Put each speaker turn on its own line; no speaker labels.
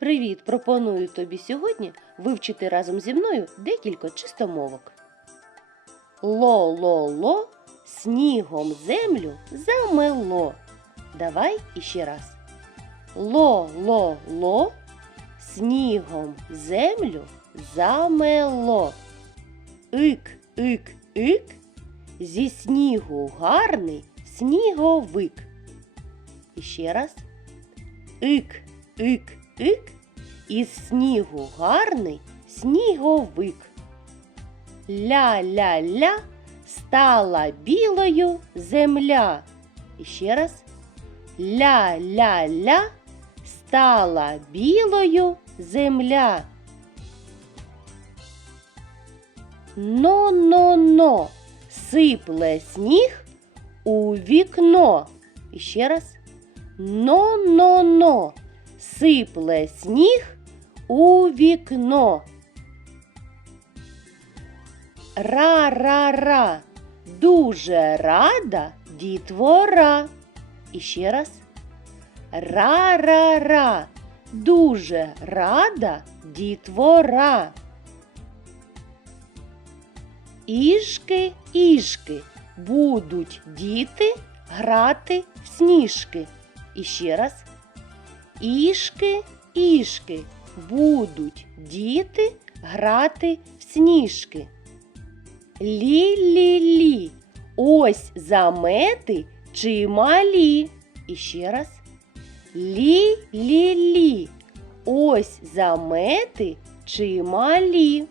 Привіт! Пропоную тобі сьогодні вивчити разом зі мною декілька чистомовок. Ло-ло-ло, снігом землю замело. Давай іще раз. Ло-ло-ло, снігом землю замело. Ик, ик, ик, зі снігу гарний сніговик. Іще раз. Ик, ик, ик, із снігу гарний сніговик. Ля-ля-ля стала білою земля. І ще раз. Ля-ля-ля стала білою земля. Но-но-но сипле сніг у вікно. І ще раз. Но-но-но сипле сніг у вікно. Ра-ра-ра, дуже рада дітвора. І ще раз. Ра-ра-ра, дуже рада дітвора. Ішки, ішки, будуть діти грати в сніжки. І ще раз. Ішки, ішки, будуть діти грати в сніжки. Лі-лі-лі, ось замети чималі. І ще раз. Лі-лі-лі, ось замети чималі.